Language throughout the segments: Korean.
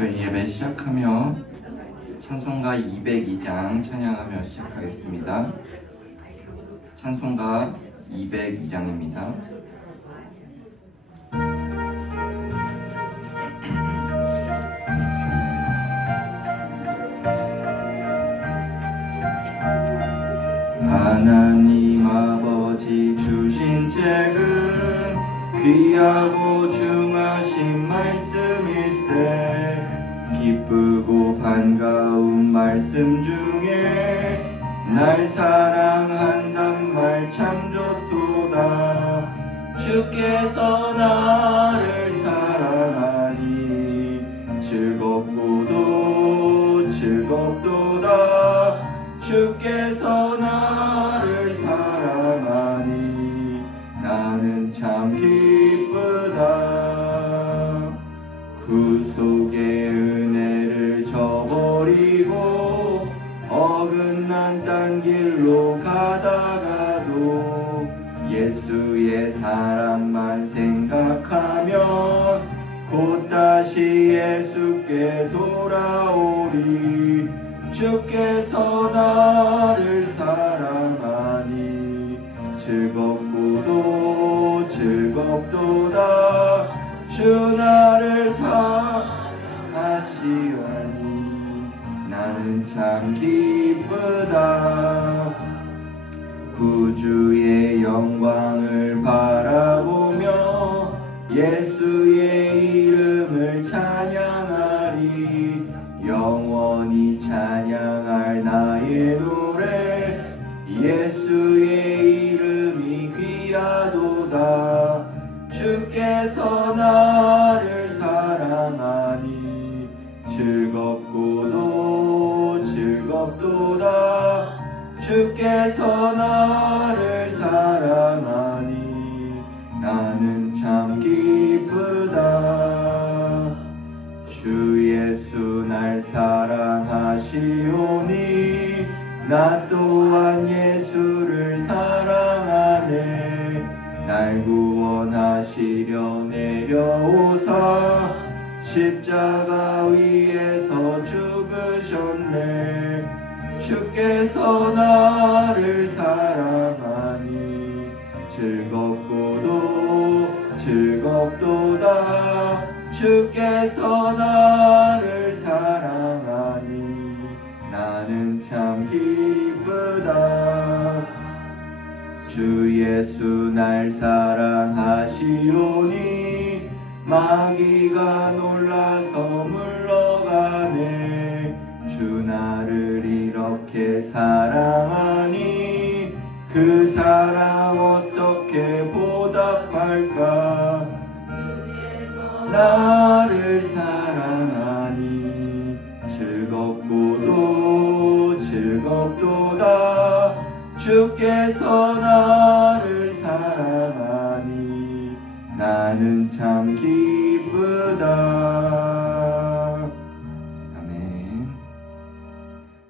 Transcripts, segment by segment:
저희 예배 시작하며 찬송가 202장 찬양하며 시작하겠습니다. 찬송가 202장입니다. 하나님 아버지 주신 책은 귀하고 중하신 말씀일세. 기쁘고 반가운 말씀 중에 날 사랑한단 말 참 좋도다. 주께서 나를 사랑하니 즐겁고도 즐겁도다. 주께서 나를 사랑하니 나는 참 기쁘다. 구속의 은혜를 저버리고 어긋난 딴 길로 가다가도 예수의 사랑만 생각하면 곧 다시 예수께 돌아오리. 주께서 나를 사랑하니 즐겁고도 즐겁도다. 주 나를 사랑하시오니 나는 참 기쁘다. 구주의 영광을 바라보며 예수의 이름을 찬양하리. 영원히 찬양할 나의 노래 예수의 이름이 귀하도다. 주께서 나를 사랑하니 즐겁고도 즐겁도다. 주께서 나를 사랑하니 나는 참 기쁘다. 주 예수 날 사랑하시오니 나 또한 예수를 사랑하네. 날 구원하시려 내려오사 십자가 위에서 죽으셨네. 주께서 나를 사랑하니 즐겁고도 즐겁도다. 주께서 나를 사랑하니 나는 참 기쁘다. 주 예수 날 사랑하시오니 마귀가 놀라서 물러가네. 주 나를 이렇게 사랑하니 그 사랑 어떻게 보답할까. 나를 사랑하니 즐겁고도 즐겁도다. 주께서 나를 사랑하니 나는 참 기쁘다. 아멘.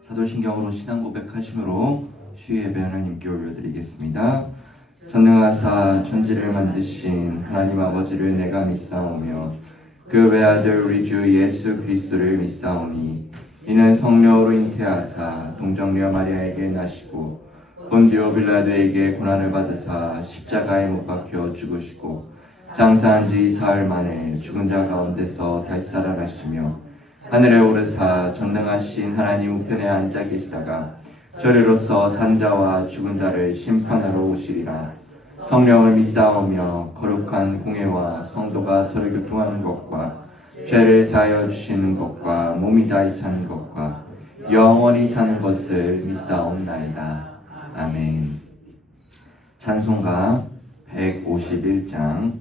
사도신경으로 신앙 고백하심으로 주의 예배 하나님께 올려드리겠습니다. 전능하사 천지를 만드신 하나님 아버지를 내가 믿사오며 그 외아들 우리 주 예수 그리스도를 믿사오니 이는 성령으로 잉태하사 동정녀 마리아에게 나시고 본디오 빌라도에게 고난을 받으사 십자가에 못 박혀 죽으시고 장사한 지 사흘 만에 죽은 자 가운데서 다시 살아나시며 하늘에 오르사 전능하신 하나님 우편에 앉아 계시다가 저리로서 산자와 죽은 자를 심판하러 오시리라. 성령을 믿사오며 거룩한 공회와 성도가 서로 교통하는 것과 죄를 사하여 주시는 것과 몸이 다시 사는 것과 영원히 사는 것을 믿사옵나이다. 아멘. 찬송가 151장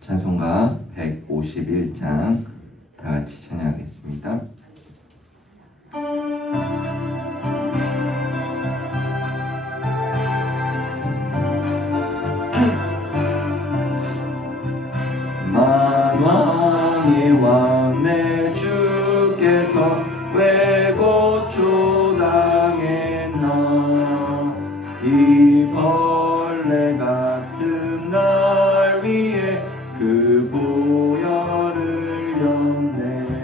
찬송가 151장 다같이 찬양하겠습니다. 만왕의 왕 내 주께서 왜 고초당했나. 이 벌레 같은 날 위에 그 보혈을 흘렸네.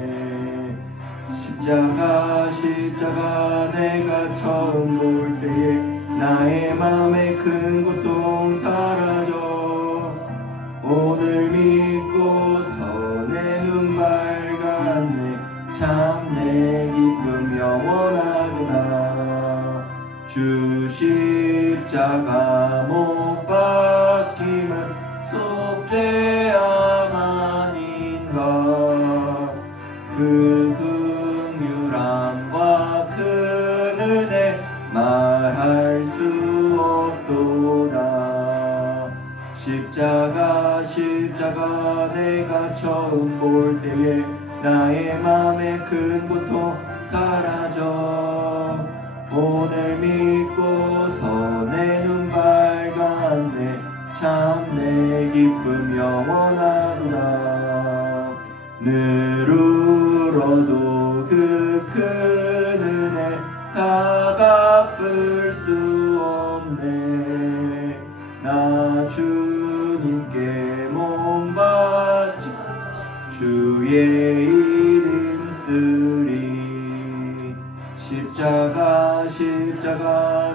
십자가 내가 처음 볼 때에 나의 맘에 큰 고통 사라져. 오늘 믿고서 내 눈 밝았네. 참 내 기쁨 영원하도다. 주 십자가 못 박힘은 속죄함 아닌가. 그 긍휼함과 큰 은혜 말할 수 없도다. 십자가 내가 처음 볼 때에 나의 맘에 큰 고통 사라져. 오늘 믿고서 내 눈 밝았네. 참 내 기쁨 영원하도다. 늘 울어도 그 큰 은혜 다 갚을 수 없네. 나 주님께 몸 바쳐 주의 이름 쓰리. 십자가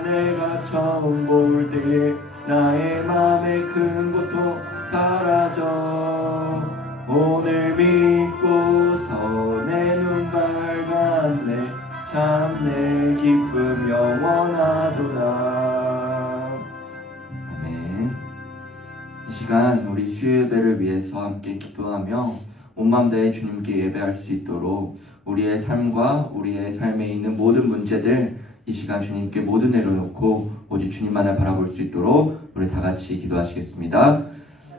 내가 처음 볼 때에 나의 맘에 큰 고통 사라져. 오늘 믿고서 내 눈 밝았네. 참 내 기쁨 영원하도다. 아멘. 이 시간 우리 수요예배를 위해서 함께 기도하며 온 마음 다해 주님께 예배할 수 있도록 우리의 삶과 우리의 삶에 있는 모든 문제들 이 시간 주님께 모두 내려놓고 오직 주님만을 바라볼 수 있도록 우리 다 같이 기도하시겠습니다.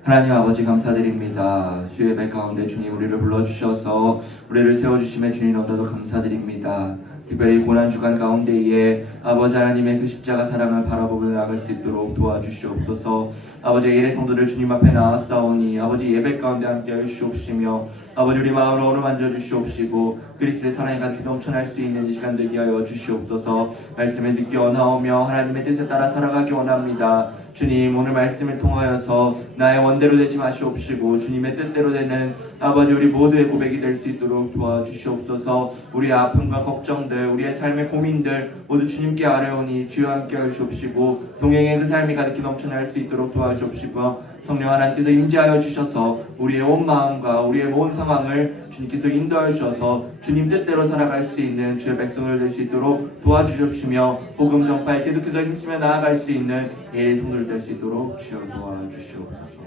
하나님 아버지 감사드립니다. 수요예배 가운데 주님 우리를 불러주셔서 우리를 세워주심에 주님 너무나도 감사드립니다. 특별히 고난주간 가운데에 아버지 하나님의 그 십자가 사랑을 바라보며 나아갈 수 있도록 도와주시옵소서. 아버지 예배 성도들 주님 앞에 나왔사오니 아버지 예배 가운데 함께 하시옵시며 아버지 우리 마음을 어루만져 주시옵시고 그리스도의 사랑이 가득히 넘쳐날 수 있는 이 시간 되게 하여 주시옵소서. 말씀을 듣기 원하오며 하나님의 뜻에 따라 살아가기 원합니다. 주님 오늘 말씀을 통하여서 나의 원대로 되지 마시옵시고 주님의 뜻대로 되는 아버지 우리 모두의 고백이 될 수 있도록 도와주시옵소서. 우리의 아픔과 걱정들 우리의 삶의 고민들 모두 주님께 아뢰오니 주여 함께 하시옵시고 동행의 그 삶이 가득히 넘쳐날 수 있도록 도와주옵시고 성령 하나님께서 임재하여 주셔서 우리의 온 마음과 우리의 온 상황을 주님께서 인도하여 주셔서 주님 뜻대로 살아갈 수 있는 주의 백성을 될 수 있도록 도와주시옵시며 복음 전파에 계속해서 힘쓰며 나아갈 수 있는 예의 성도를 될 수 있도록 주여 도와주시옵소서.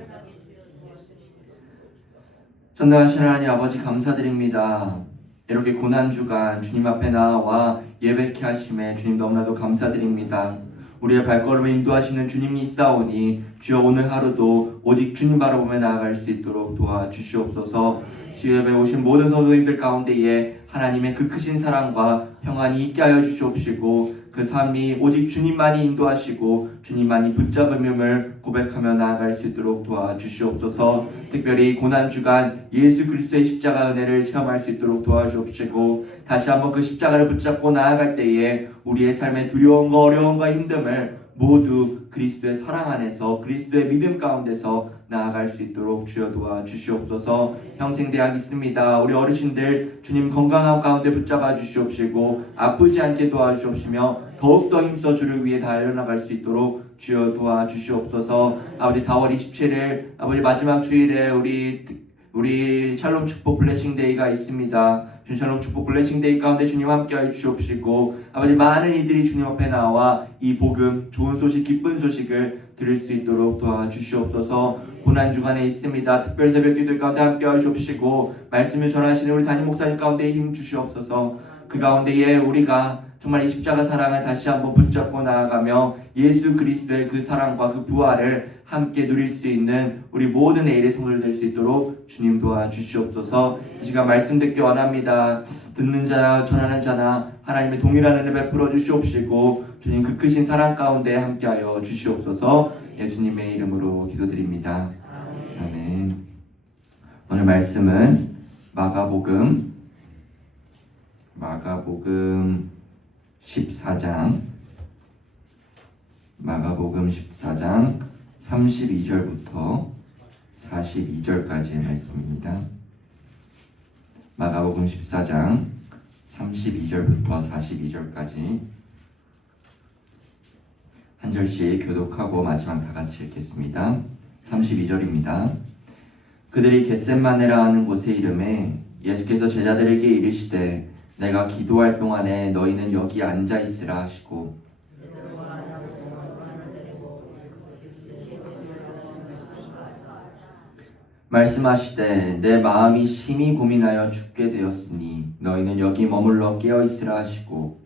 전능하신 하나님 아버지 감사드립니다. 이렇게 고난주간 주님 앞에 나와 예배케 하심에 주님 너무나도 감사드립니다. 우리의 발걸음을 인도하시는 주님이 있사오니 주여 오늘 하루도 오직 주님 바라보며 나아갈 수 있도록 도와주시옵소서. 수요예배에 오신 모든 성도님들 가운데에 하나님의 그 크신 사랑과 평안이 있게 하여 주시옵시고 그 삶이 오직 주님만이 인도하시고 주님만이 붙잡음을 고백하며 나아갈 수 있도록 도와주시옵소서. 특별히 고난주간 예수 그리스도의 십자가 은혜를 체험할 수 있도록 도와주옵시고 다시 한번 그 십자가를 붙잡고 나아갈 때에 우리의 삶의 두려움과 어려움과 힘듦을 모두 그리스도의 사랑 안에서 그리스도의 믿음 가운데서 나아갈 수 있도록 주여 도와주시옵소서. 평생 대학 있습니다. 우리 어르신들 주님 건강함 가운데 붙잡아 주시옵시고 아프지 않게 도와주시옵시며 더욱더 힘써 주를 위해 달려나갈 수 있도록 주여 도와주시옵소서. 아버지 4월 27일 아버지 마지막 주일에 우리 샬롬 축복 블레싱 데이가 있습니다. 주님 샬롬 축복 블레싱 데이 가운데 주님 함께 해 주시옵시고 아버지 많은 이들이 주님 앞에 나와 이 복음 좋은 소식 기쁜 소식을 들을 수 있도록 도와주시옵소서. 고난주간에 있습니다. 특별 새벽 기도 가운데 함께 하시옵시고 말씀을 전하시는 우리 담임 목사님 가운데 힘 주시옵소서. 그 가운데에 우리가 정말 이 십자가 사랑을 다시 한번 붙잡고 나아가며 예수 그리스도의 그 사랑과 그 부활을 함께 누릴 수 있는 우리 모든 예의 성도들 될 수 있도록 주님 도와주시옵소서. 이 시간 말씀 듣기 원합니다. 듣는 자나 전하는 자나 하나님의 동일한 은혜 베풀어 주시옵시고 주님 그 크신 사랑 가운데 함께하여 주시옵소서. 예수님의 이름으로 기도드립니다. 아멘. 오늘 말씀은 마가복음 14장 32절부터 42절까지의 말씀입니다. 마가복음 14장 32절부터 42절까지 한 절씩 교독하고 마지막 다 같이 읽겠습니다. 32절입니다. 그들이 겟셋마네라 하는 곳에 이르매 예수께서 제자들에게 이르시되 내가 기도할 동안에 너희는 여기 앉아 있으라 하시고 말씀하시되 내 마음이 심히 고민하여 죽게 되었으니 너희는 여기 머물러 깨어 있으라 하시고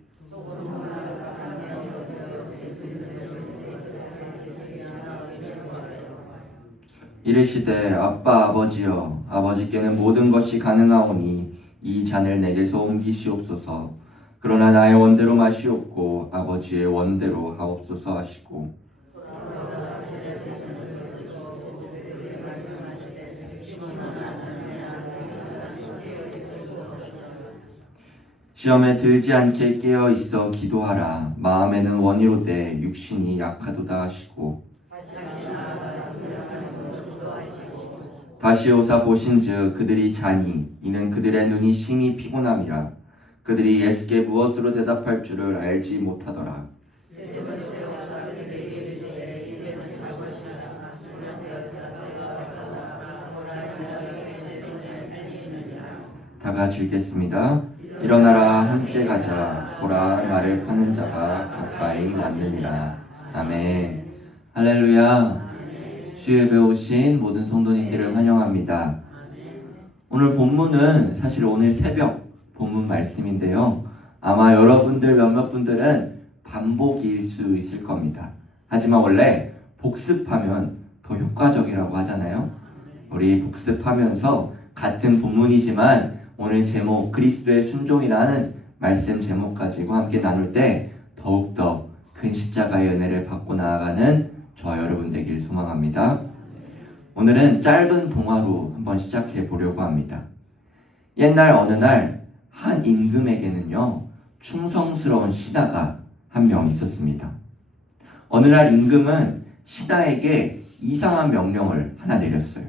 이르시되 아빠 아버지여 아버지께는 모든 것이 가능하오니 이 잔을 내게서 옮기시옵소서. 그러나 나의 원대로 마시옵고 아버지의 원대로 하옵소서 하시고 시험에 들지 않게 깨어 있어 기도하라. 마음에는 원이로되 육신이 약하도다 하시고 다시 오사 보신즉 그들이 자니 이는 그들의 눈이 심히 피곤함이라. 그들이 예수께 무엇으로 대답할 줄을 알지 못하더라. 다 같이 읽겠습니다. 일어나라 함께 가자. 보라 나를 파는 자가 가까이 왔느니라. 아멘. 할렐루야. 주예배 오신 모든 성도님들을 환영합니다. 오늘 본문은 사실 오늘 새벽 본문 말씀인데요. 아마 여러분들 몇몇 분들은 반복일 수 있을 겁니다. 하지만 원래 복습하면 더 효과적이라고 하잖아요. 우리 복습하면서 같은 본문이지만 오늘 제목 그리스도의 순종이라는 말씀 제목 가지고 함께 나눌 때 더욱더 큰 십자가의 은혜를 받고 나아가는 저 여러분 되길 소망합니다. 오늘은 짧은 동화로 한번 시작해 보려고 합니다. 옛날 어느 날 한 임금에게는요 충성스러운 신하가 한 명 있었습니다. 어느 날 임금은 신하에게 이상한 명령을 하나 내렸어요.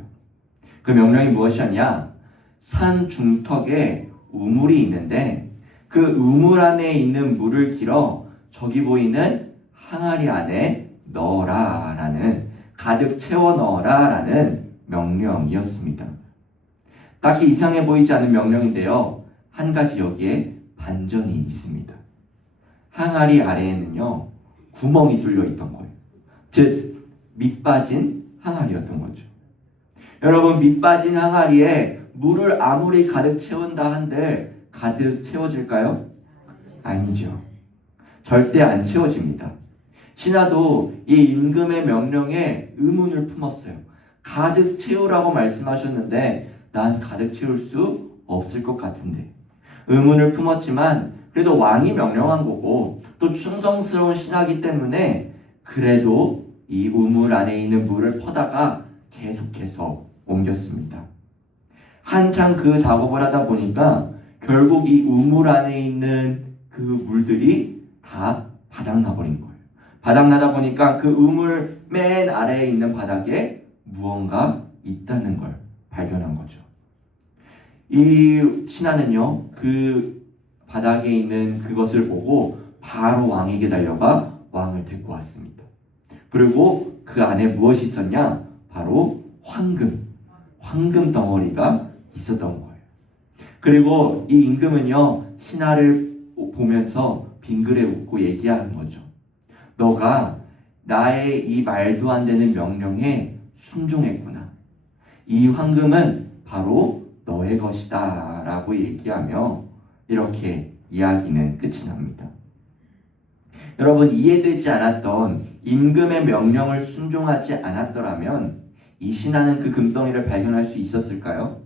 그 명령이 무엇이었냐? 산 중턱에 우물이 있는데 그 우물 안에 있는 물을 길어 저기 보이는 항아리 안에 넣어라 라는, 가득 채워 넣어라 라는 명령이었습니다. 딱히 이상해 보이지 않은 명령인데요. 한 가지 여기에 반전이 있습니다. 항아리 아래에는요 구멍이 뚫려 있던 거예요. 즉 밑빠진 항아리였던 거죠. 여러분, 밑빠진 항아리에 물을 아무리 가득 채운다 한들 가득 채워질까요? 아니죠. 절대 안 채워집니다. 신하도 이 임금의 명령에 의문을 품었어요. 가득 채우라고 말씀하셨는데 난 가득 채울 수 없을 것 같은데. 의문을 품었지만 그래도 왕이 명령한 거고 또 충성스러운 신하이기 때문에 그래도 이 우물 안에 있는 물을 퍼다가 계속해서 옮겼습니다. 한창 그 작업을 하다 보니까 결국 이 우물 안에 있는 그 물들이 다 바닥나버린 거예요. 바닥나다 보니까 그 우물 맨 아래에 있는 바닥에 무언가 있다는 걸 발견한 거죠. 이 신하는요 그 바닥에 있는 그것을 보고 바로 왕에게 달려가 왕을 데리고 왔습니다. 그리고 그 안에 무엇이 있었냐? 바로 황금 덩어리가 있었던 거예요. 그리고 이 임금은요 신하를 보면서 빙그레 웃고 얘기하는 거죠. 너가 나의 이 말도 안 되는 명령에 순종했구나. 이 황금은 바로 너의 것이다 라고 얘기하며 이렇게 이야기는 끝이 납니다. 여러분, 이해되지 않았던 임금의 명령을 순종하지 않았더라면 이 신하는 그 금덩이를 발견할 수 있었을까요?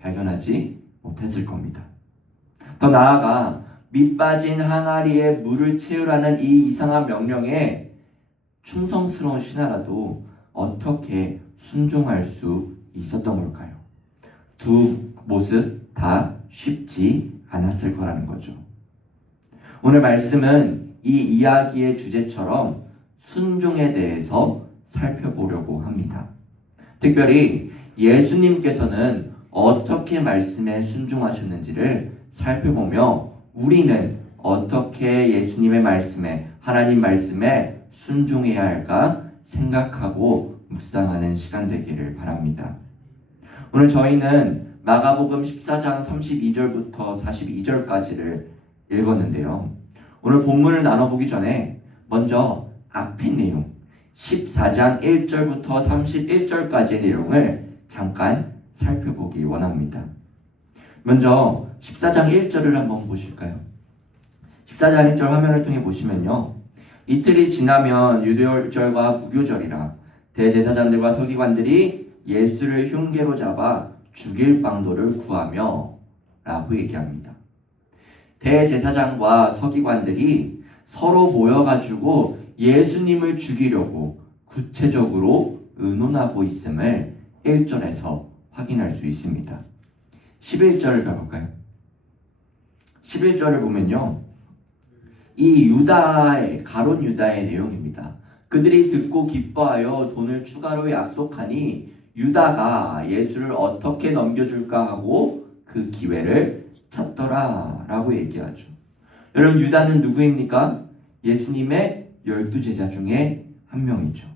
발견하지 못했을 겁니다. 더 나아가 밑빠진 항아리에 물을 채우라는 이 이상한 명령에 충성스러운 신하라도 어떻게 순종할 수 있었던 걸까요? 두 모습 다 쉽지 않았을 거라는 거죠. 오늘 말씀은 이 이야기의 주제처럼 순종에 대해서 살펴보려고 합니다. 특별히 예수님께서는 어떻게 말씀에 순종하셨는지를 살펴보며 우리는 어떻게 예수님의 말씀에, 하나님 말씀에 순종해야 할까 생각하고 묵상하는 시간 되기를 바랍니다. 오늘 저희는 마가복음 14장 32절부터 42절까지를 읽었는데요. 오늘 본문을 나눠보기 전에 먼저 앞의 내용 14장 1절부터 31절까지의 내용을 잠깐 살펴보기 원합니다. 먼저 14장 1절을 한번 보실까요? 14장 1절 화면을 통해 보시면요. 이틀이 지나면 유월절과 무교절이라 대제사장들과 서기관들이 예수를 흉계로 잡아 죽일 방도를 구하며 라고 얘기합니다. 대제사장과 서기관들이 서로 모여가지고 예수님을 죽이려고 구체적으로 의논하고 있음을 1절에서 확인할 수 있습니다. 11절을 가볼까요? 11절을 보면요. 이 유다의, 가룟 유다의 내용입니다. 그들이 듣고 기뻐하여 돈을 추가로 약속하니 유다가 예수를 어떻게 넘겨줄까 하고 그 기회를 찾더라 라고 얘기하죠. 여러분, 유다는 누구입니까? 예수님의 12제자 중에 한 명이죠.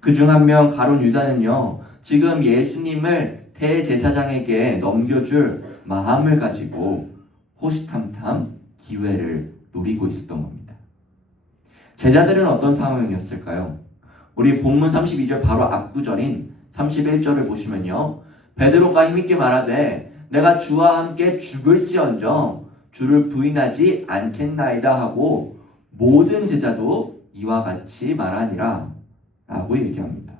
그 중 한 명 가룟 유다는요, 지금 예수님을 대제사장에게 넘겨줄 마음을 가지고 호시탐탐 기회를 노리고 있었던 겁니다. 제자들은 어떤 상황이었을까요? 우리 본문 32절 바로 앞구절인 31절을 보시면요. 베드로가 힘있게 말하되 내가 주와 함께 죽을지언정 주를 부인하지 않겠나이다 하고 모든 제자도 이와 같이 말하니라 라고 얘기합니다.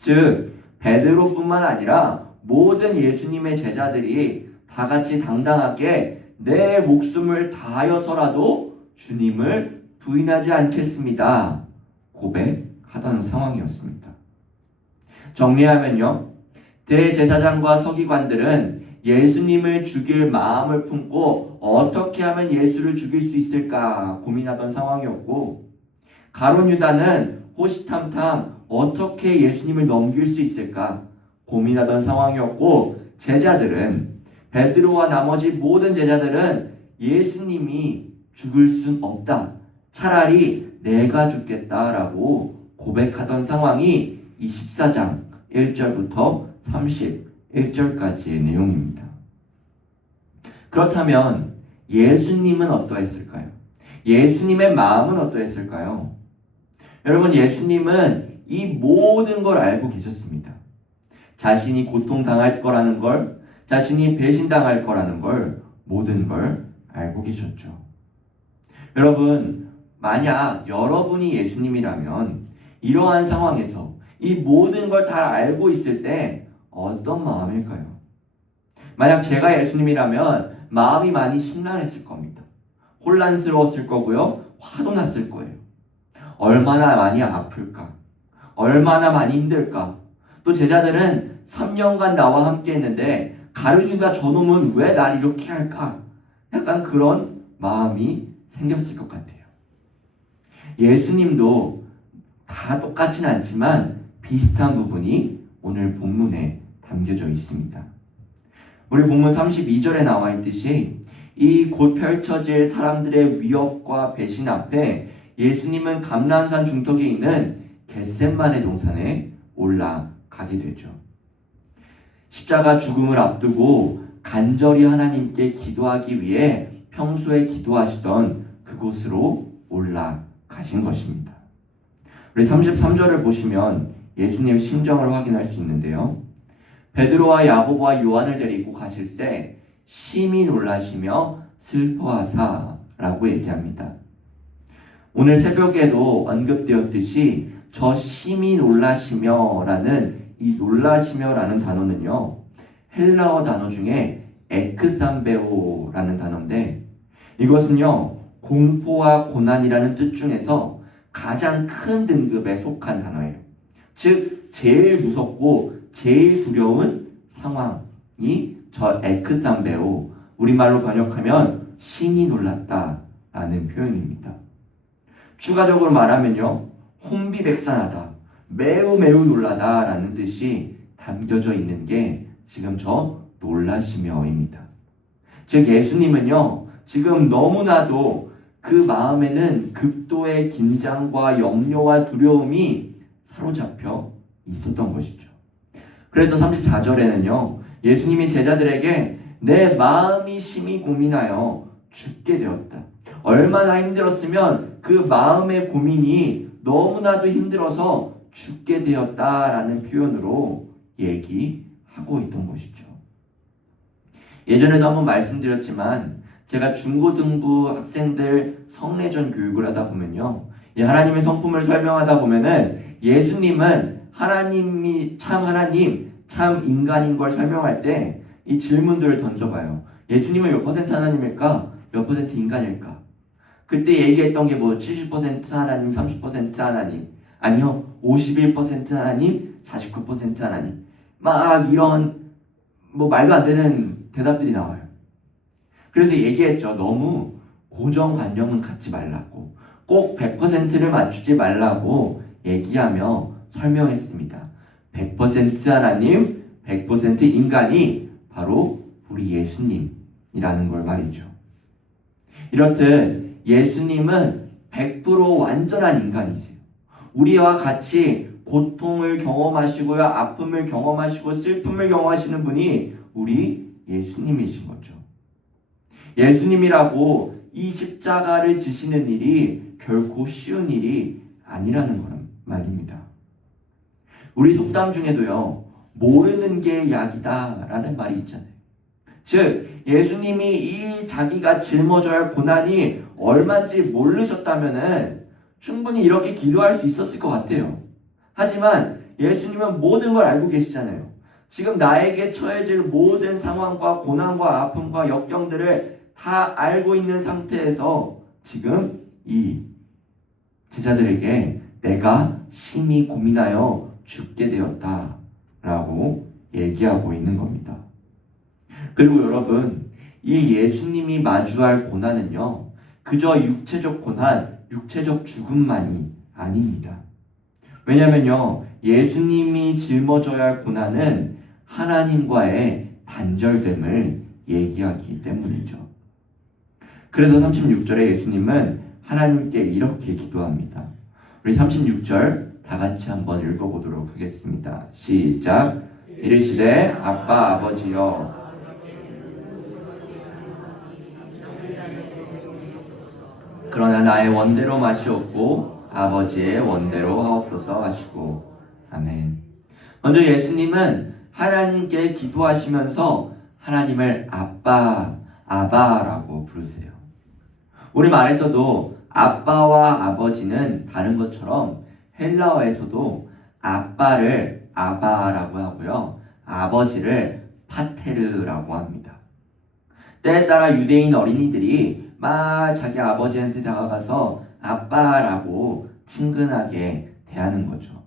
즉 베드로뿐만 아니라 모든 예수님의 제자들이 다 같이 당당하게 내 목숨을 다하여서라도 주님을 부인하지 않겠습니다 고백하던 상황이었습니다. 정리하면요, 대제사장과 서기관들은 예수님을 죽일 마음을 품고 어떻게 하면 예수를 죽일 수 있을까 고민하던 상황이었고, 가룟 유다는 호시탐탐 어떻게 예수님을 넘길 수 있을까 고민하던 상황이었고, 제자들은, 베드로와 나머지 모든 제자들은 예수님이 죽을 순 없다, 차라리 내가 죽겠다라고 고백하던 상황이 이 14장 1절부터 31절까지의 내용입니다. 그렇다면 예수님은 어떠했을까요? 예수님의 마음은 어떠했을까요? 여러분, 예수님은 이 모든 걸 알고 계셨습니다. 자신이 고통당할 거라는 걸, 자신이 배신당할 거라는 걸, 모든 걸 알고 계셨죠. 여러분, 만약 여러분이 예수님이라면 이러한 상황에서 이 모든 걸 다 알고 있을 때 어떤 마음일까요? 만약 제가 예수님이라면 마음이 많이 심란했을 겁니다. 혼란스러웠을 거고요. 화도 났을 거예요. 얼마나 많이 아플까? 얼마나 많이 힘들까? 또 제자들은 3년간 나와 함께 했는데 가룟 유다 저놈은 왜 날 이렇게 할까? 약간 그런 마음이 생겼을 것 같아요. 예수님도 다 똑같진 않지만 비슷한 부분이 오늘 본문에 담겨져 있습니다. 우리 본문 32절에 나와 있듯이 이 곧 펼쳐질 사람들의 위협과 배신 앞에 예수님은 감람산 중턱에 있는 겟셋마네 동산에 올라가게 되죠. 십자가 죽음을 앞두고 간절히 하나님께 기도하기 위해 평소에 기도하시던 그곳으로 올라가신 것입니다. 우리 33절을 보시면 예수님의 심정을 확인할 수 있는데요. 베드로와 야고보와 요한을 데리고 가실새 심히 놀라시며 슬퍼하사라고 얘기합니다. 오늘 새벽에도 언급되었듯이 저 심히 놀라시며라는 이 놀라시며라는 단어는요, 헬라어 단어 중에 에크삼베오라는 단어인데, 이것은요 공포와 고난이라는 뜻 중에서 가장 큰 등급에 속한 단어예요. 즉 제일 무섭고 제일 두려운 상황이 저 에크삼베오, 우리말로 번역하면 신이 놀랐다라는 표현입니다. 추가적으로 말하면요, 혼비백산하다, 매우 놀라다라는 뜻이 담겨져 있는 게 지금 저 놀라시며입니다. 즉 예수님은요 지금 너무나도 그 마음에는 극도의 긴장과 염려와 두려움이 사로잡혀 있었던 것이죠. 그래서 34절에는요, 예수님이 제자들에게 내 마음이 심히 고민하여 죽게 되었다. 얼마나 힘들었으면 그 마음의 고민이 너무나도 힘들어서 죽게 되었다라는 표현으로 얘기하고 있던 것이죠. 예전에도 한번 말씀드렸지만 제가 중고등부 학생들 성례전 교육을 하다 보면요, 이 하나님의 성품을 설명하다 보면은 예수님은 하나님이 참 하나님, 참 인간인 걸 설명할 때 이 질문들을 던져봐요. 예수님은 몇 퍼센트 하나님일까? 몇 퍼센트 인간일까? 그때 얘기했던 게 뭐 70% 하나님, 30% 하나님, 아니요 51% 하나님, 49% 하나님, 막 이런 뭐 말도 안 되는 대답들이 나와요. 그래서 얘기했죠. 너무 고정관념은 갖지 말라고, 꼭 100%를 맞추지 말라고 얘기하며 설명했습니다. 100% 하나님, 100% 인간이 바로 우리 예수님이라는 걸 말이죠. 이렇듯 예수님은 100% 완전한 인간이세요. 우리와 같이 고통을 경험하시고요, 아픔을 경험하시고 슬픔을 경험하시는 분이 우리 예수님이신 거죠. 예수님이라고 이 십자가를 지시는 일이 결코 쉬운 일이 아니라는 거란 말입니다. 우리 속담 중에도요, 모르는 게 약이다 라는 말이 있잖아요. 즉 예수님이 이 자기가 짊어져야 할 고난이 얼마인지 모르셨다면은 충분히 이렇게 기도할 수 있었을 것 같아요. 하지만 예수님은 모든 걸 알고 계시잖아요. 지금 나에게 처해질 모든 상황과 고난과 아픔과 역경들을 다 알고 있는 상태에서 지금 이 제자들에게 내가 심히 고민하여 죽게 되었다 라고 얘기하고 있는 겁니다. 그리고 여러분, 이 예수님이 마주할 고난은요, 그저 육체적 고난, 육체적 죽음만이 아닙니다. 왜냐면요, 예수님이 짊어져야 할 고난은 하나님과의 단절됨을 얘기하기 때문이죠. 그래서 36절에 예수님은 하나님께 이렇게 기도합니다. 우리 36절 다 같이 한번 읽어보도록 하겠습니다. 시작. 이르시되 아빠 아버지여, 그러나 나의 원대로 마시옵고 아버지의 원대로 하옵소서 하시고. 아멘. 먼저 예수님은 하나님께 기도하시면서 하나님을 아빠, 아바라고 부르세요. 우리말에서도 아빠와 아버지는 다른 것처럼 헬라어에서도 아빠를 아바라고 하고요, 아버지를 파테르라고 합니다. 때에 따라 유대인 어린이들이 막 자기 아버지한테 다가가서 아빠라고 친근하게 대하는 거죠.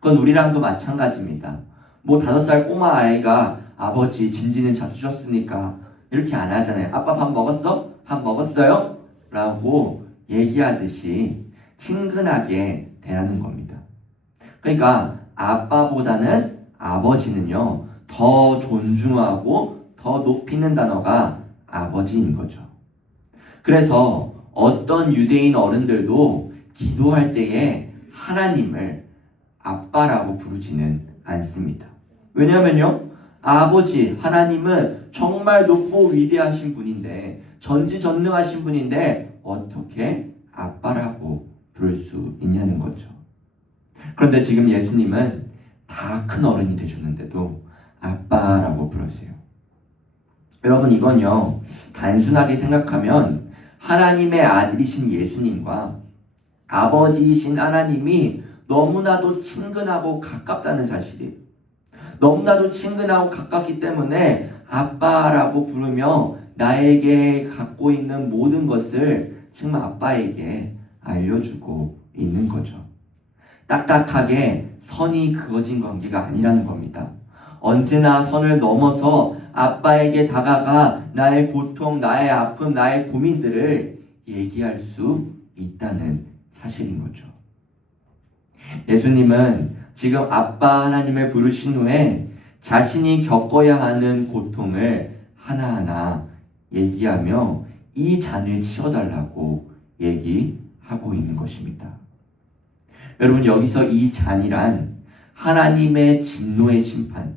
그건 우리랑도 마찬가지입니다. 뭐 5살 꼬마 아이가 아버지 진지는 잡수셨습니까? 이렇게 안 하잖아요. 아빠 밥 먹었어? 밥 먹었어요? 라고 얘기하듯이 친근하게 대하는 겁니다. 그러니까 아빠보다는 아버지는요, 더 존중하고 더 높이는 단어가 아버지인 거죠. 그래서 어떤 유대인 어른들도 기도할 때에 하나님을 아빠라고 부르지는 않습니다. 왜냐면요, 아버지 하나님은 정말 높고 위대하신 분인데, 전지전능하신 분인데 어떻게 아빠라고 부를 수 있냐는 거죠. 그런데 지금 예수님은 다 큰 어른이 되셨는데도 아빠라고 부르세요. 여러분, 이건요, 단순하게 생각하면 하나님의 아들이신 예수님과 아버지이신 하나님이 너무나도 친근하고 가깝다는 사실이에요. 너무나도 친근하고 가깝기 때문에 아빠라고 부르며 나에게 갖고 있는 모든 것을 지금 아빠에게 알려주고 있는 거죠. 딱딱하게 선이 그어진 관계가 아니라는 겁니다. 언제나 선을 넘어서 아빠에게 다가가 나의 고통, 나의 아픔, 나의 고민들을 얘기할 수 있다는 사실인 거죠. 예수님은 지금 아빠 하나님을 부르신 후에 자신이 겪어야 하는 고통을 하나하나 얘기하며 이 잔을 치워달라고 얘기하고 있는 것입니다. 여러분, 여기서 이 잔이란 하나님의 진노의 심판,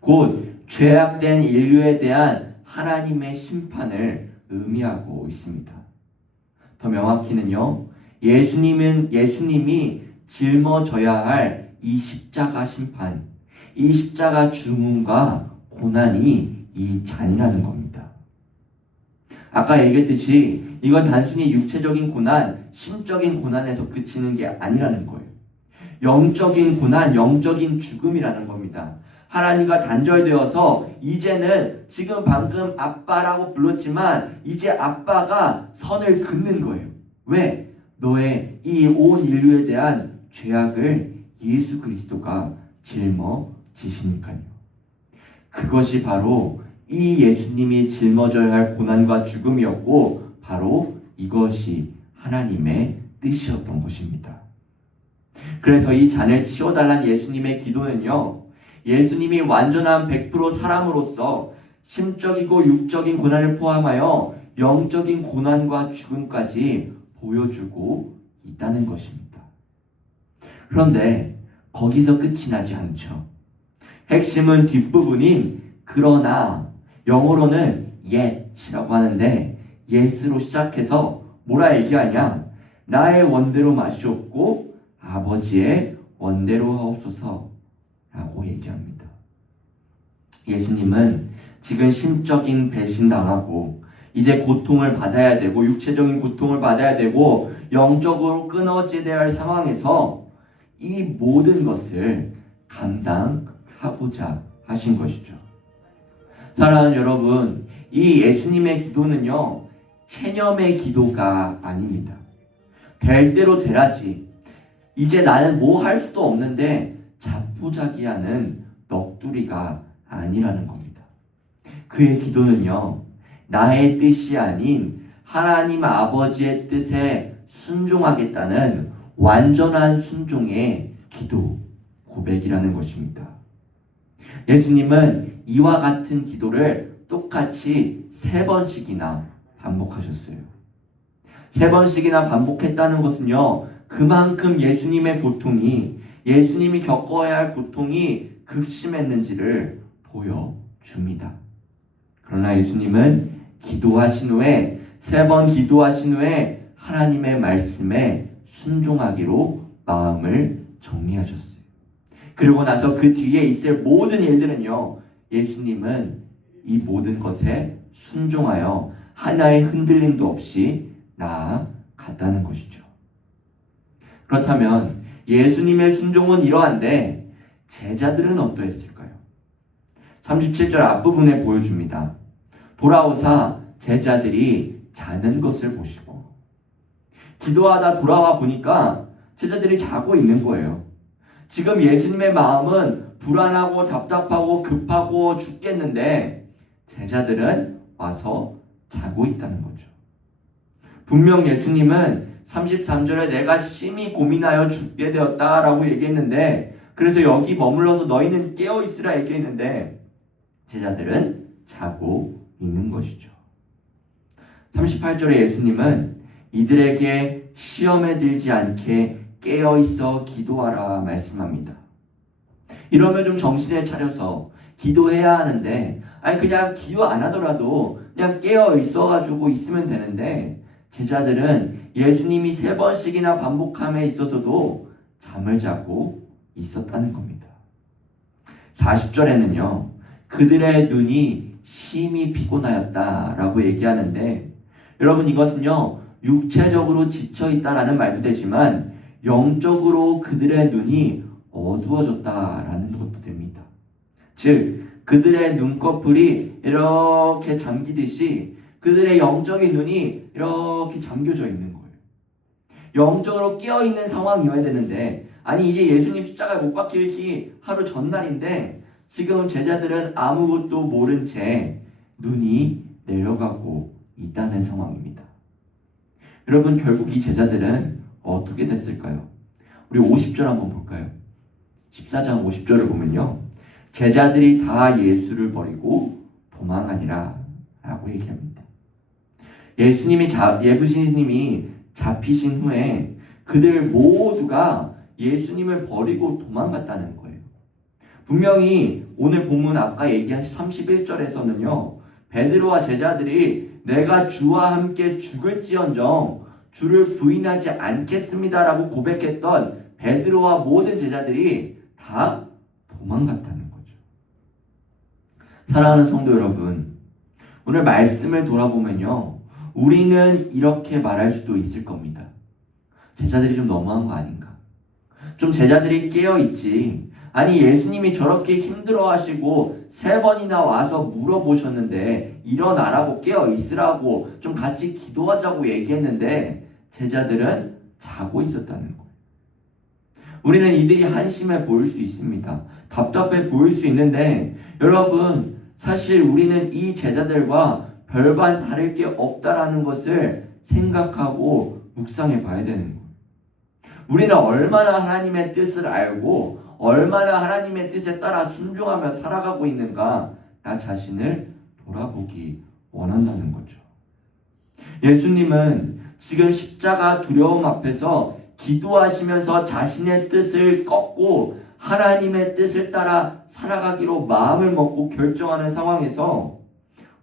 곧 죄악된 인류에 대한 하나님의 심판을 의미하고 있습니다. 더 명확히는요, 예수님이 짊어져야 할 이 십자가 심판, 이 십자가 죽음과 고난이 이 잔이라는 겁니다. 아까 얘기했듯이 이건 단순히 육체적인 고난, 심적인 고난에서 그치는 게 아니라는 거예요. 영적인 고난, 영적인 죽음이라는 겁니다. 하나님과 단절되어서 이제는 지금 방금 아빠라고 불렀지만 이제 아빠가 선을 긋는 거예요. 왜? 너의 이 온 인류에 대한 죄악을 예수 그리스도가 짊어지시니까요. 그것이 바로 이 예수님이 짊어져야 할 고난과 죽음이었고, 바로 이것이 하나님의 뜻이었던 것입니다. 그래서 이 잔을 치워달라는 예수님의 기도는요, 예수님이 완전한 100% 사람으로서 심적이고 육적인 고난을 포함하여 영적인 고난과 죽음까지 보여주고 있다는 것입니다. 그런데 거기서 끝이 나지 않죠. 핵심은 뒷부분인 그러나, 영어로는 yet이라고 하는데 yet으로 시작해서 뭐라 얘기하냐? 나의 원대로 마시옵고 아버지의 원대로 하옵소서 라고 얘기합니다. 예수님은 지금 심적인 배신당하고 이제 고통을 받아야 되고 육체적인 고통을 받아야 되고 영적으로 끊어져야 할 상황에서 이 모든 것을 감당하고자 하신 것이죠. 사랑하는 여러분, 이 예수님의 기도는요, 체념의 기도가 아닙니다. 될 대로 되라지, 이제 나는 뭐 할 수도 없는데 자포자기하는 넋두리가 아니라는 겁니다. 그의 기도는요, 나의 뜻이 아닌 하나님 아버지의 뜻에 순종하겠다는 완전한 순종의 기도, 고백이라는 것입니다. 예수님은 이와 같은 기도를 똑같이 3번씩이나 반복하셨어요. 3번씩이나 반복했다는 것은요, 그만큼 예수님의 고통이, 예수님이 겪어야 할 고통이 극심했는지를 보여줍니다. 그러나 예수님은 기도하신 후에, 3번 기도하신 후에 하나님의 말씀에 순종하기로 마음을 정리하셨어요. 그리고 나서 그 뒤에 있을 모든 일들은요, 예수님은 이 모든 것에 순종하여 하나의 흔들림도 없이 나아갔다는 것이죠. 그렇다면 예수님의 순종은 이러한데 제자들은 어떠했을까요? 37절 앞부분에 보여줍니다. 돌아오사 제자들이 자는 것을 보시고, 기도하다 돌아와 보니까 제자들이 자고 있는 거예요. 지금 예수님의 마음은 불안하고 답답하고 급하고 죽겠는데 제자들은 와서 자고 있다는 거죠. 분명 예수님은 33절에 내가 심히 고민하여 죽게 되었다라고 얘기했는데, 그래서 여기 머물러서 너희는 깨어있으라 얘기했는데 제자들은 자고 있는 것이죠. 38절에 예수님은 이들에게 시험에 들지 않게 깨어있어 기도하라 말씀합니다. 이러면 좀 정신을 차려서 기도해야 하는데, 그냥 기도 안 하더라도 그냥 깨어있어가지고 있으면 되는데, 제자들은 예수님이 3번씩이나 반복함에 있어서도 잠을 자고 있었다는 겁니다. 40절에는요, 그들의 눈이 심히 피곤하였다라고 얘기하는데, 여러분, 이것은요, 육체적으로 지쳐있다라는 말도 되지만 영적으로 그들의 눈이 어두워졌다라는 것도 됩니다. 즉, 그들의 눈꺼풀이 이렇게 잠기듯이 그들의 영적인 눈이 이렇게 잠겨져 있는 거예요. 영적으로 깨어있는 상황이어야 되는데, 이제 예수님 십자가에 못 박히기 하루 전날인데 지금 제자들은 아무것도 모른 채 눈이 내려가고 있다는 상황입니다. 여러분, 결국 이 제자들은 어떻게 됐을까요? 우리 50절 한번 볼까요? 14장 50절을 보면요, 제자들이 다 예수를 버리고 도망하니라 라고 얘기합니다. 예수님이 잡히신 후에 그들 모두가 예수님을 버리고 도망갔다는 거예요. 분명히 오늘 본문 아까 얘기한 31절에서는요. 베드로와 제자들이 내가 주와 함께 죽을지언정 주를 부인하지 않겠습니다라고 고백했던 베드로와 모든 제자들이 다 도망갔다는 거죠. 사랑하는 성도 여러분, 오늘 말씀을 돌아보면요. 우리는 이렇게 말할 수도 있을 겁니다. 제자들이 좀 너무한 거 아닌가? 좀 제자들이 깨어있지. 아니 예수님이 저렇게 힘들어하시고 3번이나 와서 물어보셨는데 일어나라고 깨어있으라고 좀 같이 기도하자고 얘기했는데 제자들은 자고 있었다는 거예요. 우리는 이들이 한심해 보일 수 있습니다. 답답해 보일 수 있는데 여러분 사실 우리는 이 제자들과 별반 다를 게 없다라는 것을 생각하고 묵상해 봐야 되는 거예요. 우리는 얼마나 하나님의 뜻을 알고 얼마나 하나님의 뜻에 따라 순종하며 살아가고 있는가 나 자신을 돌아보기 원한다는 거죠. 예수님은 지금 십자가 두려움 앞에서 기도하시면서 자신의 뜻을 꺾고 하나님의 뜻을 따라 살아가기로 마음을 먹고 결정하는 상황에서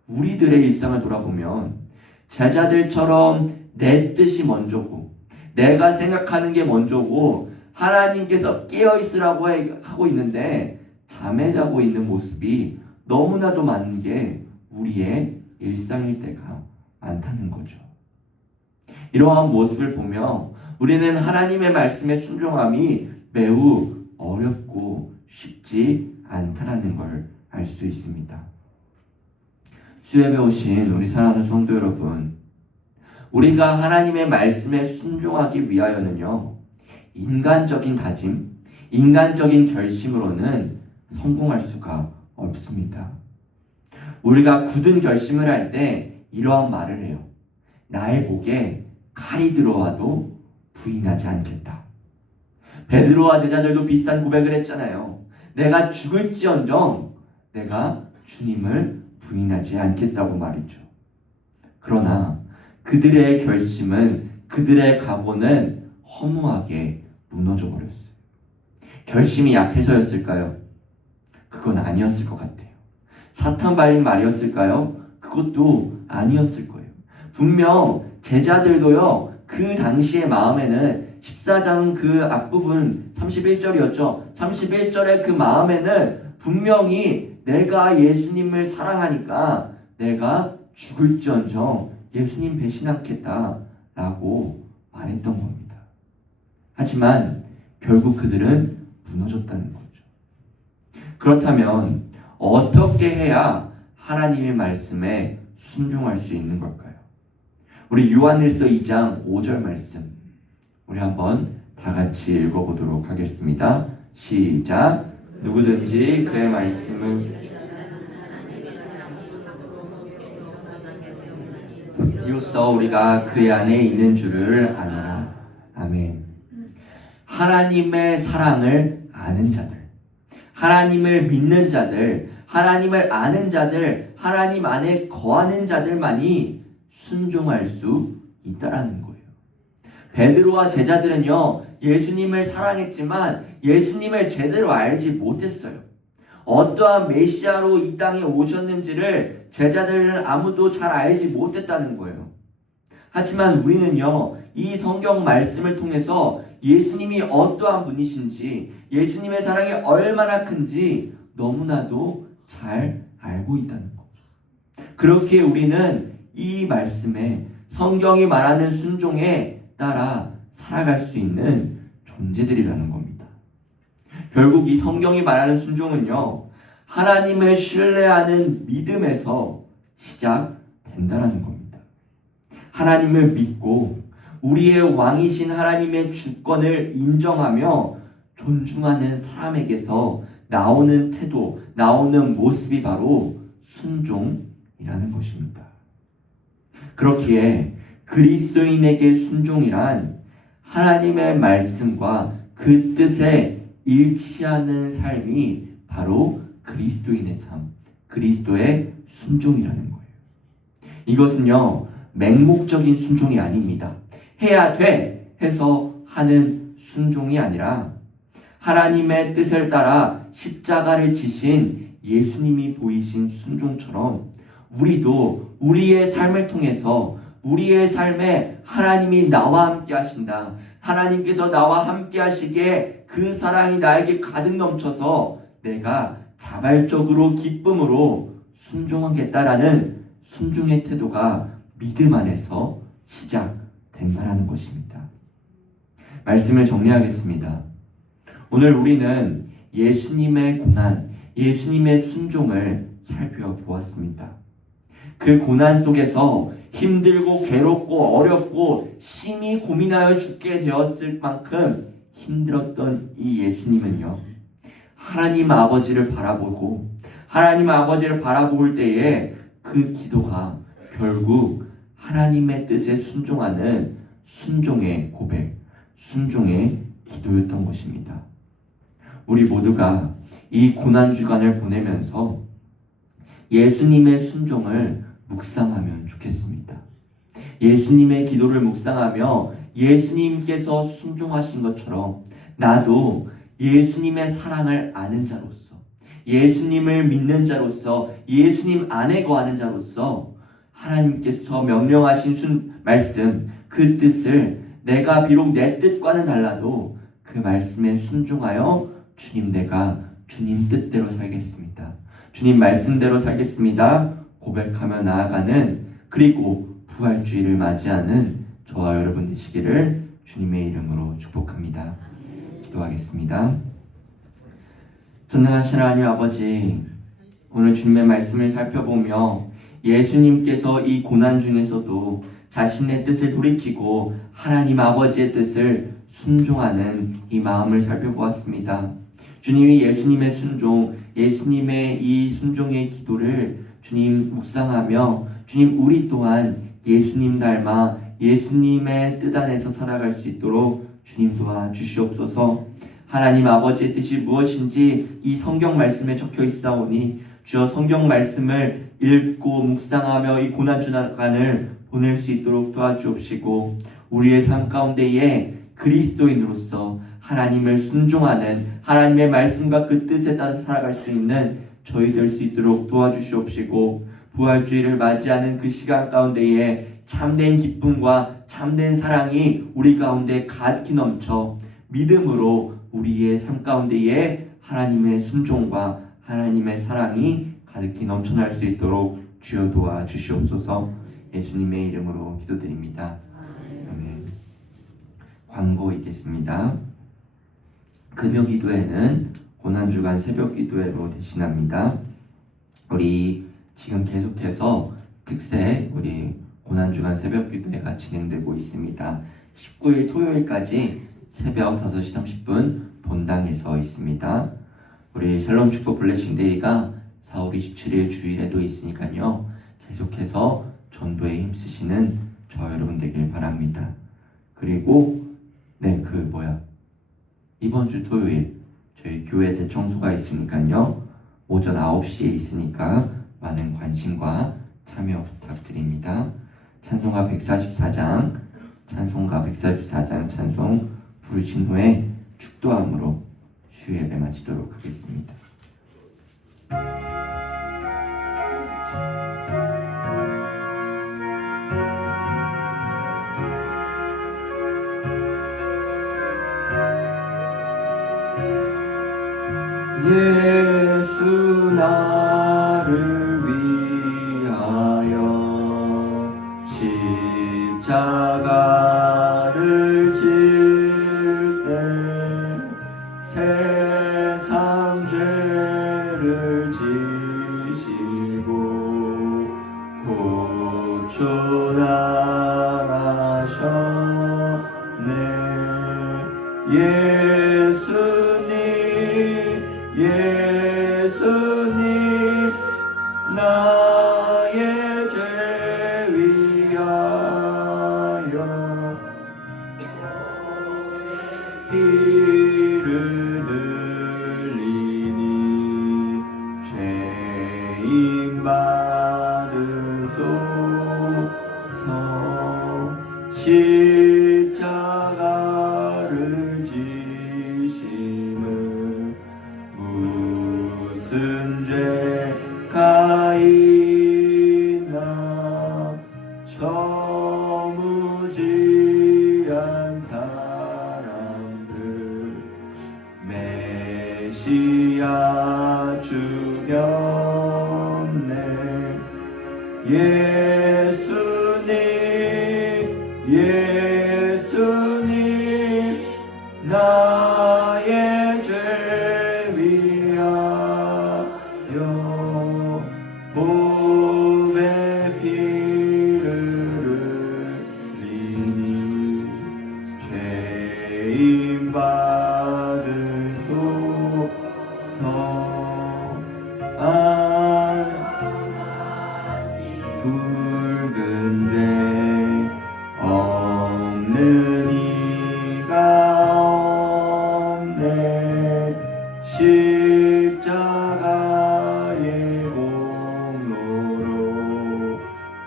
우리들의 일상을 돌아보면 제자들처럼 내 뜻이 먼저고 내가 생각하는 게 먼저고 하나님께서 깨어있으라고 하고 있는데 잠에 자고 있는 모습이 너무나도 많은 게 우리의 일상일 때가 많다는 거죠. 이러한 모습을 보며 우리는 하나님의 말씀에 순종함이 매우 어렵고 쉽지 않다는 걸 알 수 있습니다. 수협에 오신 우리 사랑하는 성도 여러분, 우리가 하나님의 말씀에 순종하기 위하여는요, 인간적인 다짐, 인간적인 결심으로는 성공할 수가 없습니다. 우리가 굳은 결심을 할 때 이러한 말을 해요. 나의 목에 칼이 들어와도 부인하지 않겠다. 베드로와 제자들도 비슷한 고백을 했잖아요. 내가 죽을지언정 내가 주님을 부인하지 않겠다고 말했죠. 그러나 그들의 결심은, 그들의 각오는 허무하게 무너져 버렸어요. 결심이 약해서였을까요? 그건 아니었을 것 같아요. 사탄 발린 말이었을까요? 그것도 아니었을 거예요. 분명 제자들도요, 그 당시의 마음에는 14장 그 앞부분 31절이었죠. 31절의 그 마음에는 분명히 내가 예수님을 사랑하니까 내가 죽을지언정 예수님 배신 않겠다라고 말했던 겁니다. 하지만 결국 그들은 무너졌다는 거죠. 그렇다면 어떻게 해야 하나님의 말씀에 순종할 수 있는 걸까요? 우리 요한일서 2장 5절 말씀 우리 한번 다 같이 읽어보도록 하겠습니다. 시작. 누구든지 그의 말씀을 이로써 우리가 그의 안에 있는 줄을 아노라. 아멘. 하나님의 사랑을 아는 자들, 하나님을 믿는 자들, 하나님을 아는 자들, 하나님 안에 거하는 자들만이 순종할 수 있다라는 거예요. 베드로와 제자들은요, 예수님을 사랑했지만 예수님을 제대로 알지 못했어요. 어떠한 메시아로 이 땅에 오셨는지를 제자들은 아무도 잘 알지 못했다는 거예요. 하지만 우리는요, 이 성경 말씀을 통해서 예수님이 어떠한 분이신지, 예수님의 사랑이 얼마나 큰지 너무나도 잘 알고 있다는 거죠. 그렇게 우리는 이 말씀에, 성경이 말하는 순종에 따라 살아갈 수 있는 존재들이라는 겁니다. 결국 이 성경이 말하는 순종은요, 하나님을 신뢰하는 믿음에서 시작된다는 겁니다. 하나님을 믿고 우리의 왕이신 하나님의 주권을 인정하며 존중하는 사람에게서 나오는 태도, 나오는 모습이 바로 순종이라는 것입니다. 그렇기에 그리스도인에게 순종이란 하나님의 말씀과 그 뜻에 일치하는 삶이 바로 그리스도인의 삶, 그리스도의 순종이라는 거예요. 이것은요, 맹목적인 순종이 아닙니다. 해야 돼 해서 하는 순종이 아니라 하나님의 뜻을 따라 십자가를 지신 예수님이 보이신 순종처럼 우리도 우리의 삶을 통해서 우리의 삶에 하나님이 나와 함께 하신다. 하나님께서 나와 함께 하시기에 그 사랑이 나에게 가득 넘쳐서 내가 자발적으로 기쁨으로 순종하겠다라는 순종의 태도가 믿음 안에서 시작된다라는 것입니다. 말씀을 정리하겠습니다. 오늘 우리는 예수님의 고난, 예수님의 순종을 살펴보았습니다. 그 고난 속에서 힘들고 괴롭고 어렵고 심히 고민하여 죽게 되었을 만큼 힘들었던 이 예수님은요, 하나님 아버지를 바라보고 하나님 아버지를 바라볼 때에 그 기도가 결국 하나님의 뜻에 순종하는 순종의 고백, 순종의 기도였던 것입니다. 우리 모두가 이 고난 주간을 보내면서 예수님의 순종을 묵상하면 좋겠습니다. 예수님의 기도를 묵상하며 예수님께서 순종하신 것처럼 나도 예수님의 사랑을 아는 자로서, 예수님을 믿는 자로서, 예수님 안에 거하는 자로서 하나님께서 명령하신 말씀, 그 뜻을 내가 비록 내 뜻과는 달라도 그 말씀에 순종하여 주님, 내가 주님 뜻대로 살겠습니다. 주님 말씀대로 살겠습니다. 고백하며 나아가는, 그리고 부활주의를 맞이하는 저와 여러분 되시기를 주님의 이름으로 축복합니다. 기도하겠습니다. 전능하신 하나님 아버지, 오늘 주님의 말씀을 살펴보며 예수님께서 이 고난 중에서도 자신의 뜻을 돌이키고 하나님 아버지의 뜻을 순종하는 이 마음을 살펴보았습니다. 주님이 예수님의 순종, 예수님의 이 순종의 기도를 주님 묵상하며 주님, 우리 또한 예수님 닮아 예수님의 뜻 안에서 살아갈 수 있도록 주님 도와주시옵소서. 하나님 아버지의 뜻이 무엇인지 이 성경 말씀에 적혀 있사오니 주여 성경 말씀을 읽고 묵상하며 이 고난 주간을 보낼 수 있도록 도와주옵시고, 우리의 삶 가운데에 그리스도인으로서 하나님을 순종하는, 하나님의 말씀과 그 뜻에 따라서 살아갈 수 있는 저희 될 수 있도록 도와주시옵시고, 부활주의를 맞이하는 그 시간 가운데에 참된 기쁨과 참된 사랑이 우리 가운데 가득히 넘쳐 믿음으로 우리의 삶 가운데에 하나님의 순종과 하나님의 사랑이 가득히 넘쳐날 수 있도록 주여 도와주시옵소서. 예수님의 이름으로 기도드립니다. 아멘. 광고 있겠습니다. 금요 기도회는 고난주간 새벽 기도회로 대신합니다. 우리 지금 계속해서 특세 우리 고난주간 새벽 기도회가 진행되고 있습니다. 19일 토요일까지 새벽 5시 30분 본당에서 있습니다. 우리 샬롬 축복 블레싱 데이가 4월 27일 주일에도 있으니까요, 계속해서 전도에 힘쓰시는 저 여러분 되길 바랍니다. 그리고 이번 주 토요일 저희 교회 대청소가 있으니까요, 오전 9시에 있으니까 많은 관심과 참여 부탁드립니다. 찬송가 144장 찬송 부르신 후에 축도함으로 주의 예배 마치도록 하겠습니다. 예수 나를 위하여 십자가를 질 때 세상 죄를 지시고 고초당하셨네. 예수님 나의 죄 위하여 피를 흘리니 죄인 받으소서. 십자가를 지심은 무슨 죄가 있나 저 무지한 사람들 메시아 죽였네. 예수님 나의 죄 위하여 보배 피를 흘리니 죄인 받으소서. 붉은 죄 없는 이가 없네. 십자가의 공로로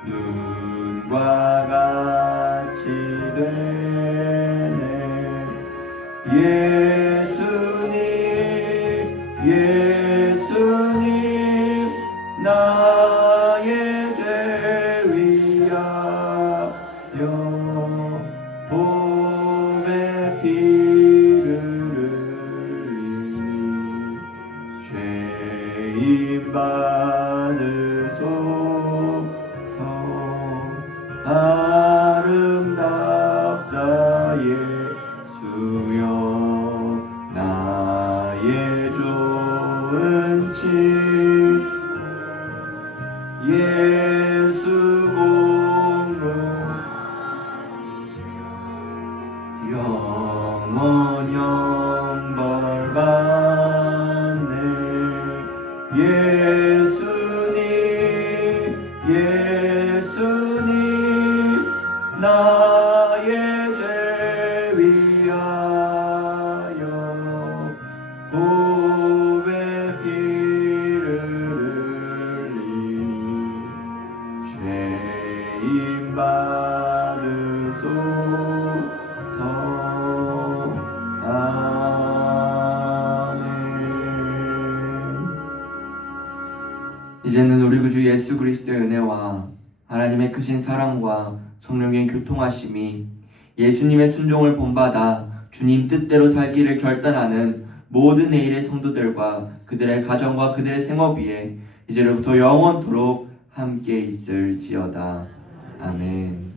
눈과 같이 되네. 예수님 나의 죄 위하여 보배 피를 흘리니 죄인 받으소서. 아름답다 예수여 나의 좋은 친 예수 공로 영원 영벌 받네. 예수님 나의 죄 위하여 보배 피를 흘리니 죄인 받으소서. 아멘. 이제는 우리 구주 예수 그리스도의 은혜와 하나님의 크신 사랑과 성령의 교통하심이 예수님의 순종을 본받아 주님 뜻대로 살기를 결단하는 모든 내일의 성도들과 그들의 가정과 그들의 생업 위에 이제로부터 영원토록 함께 있을지어다. 아멘.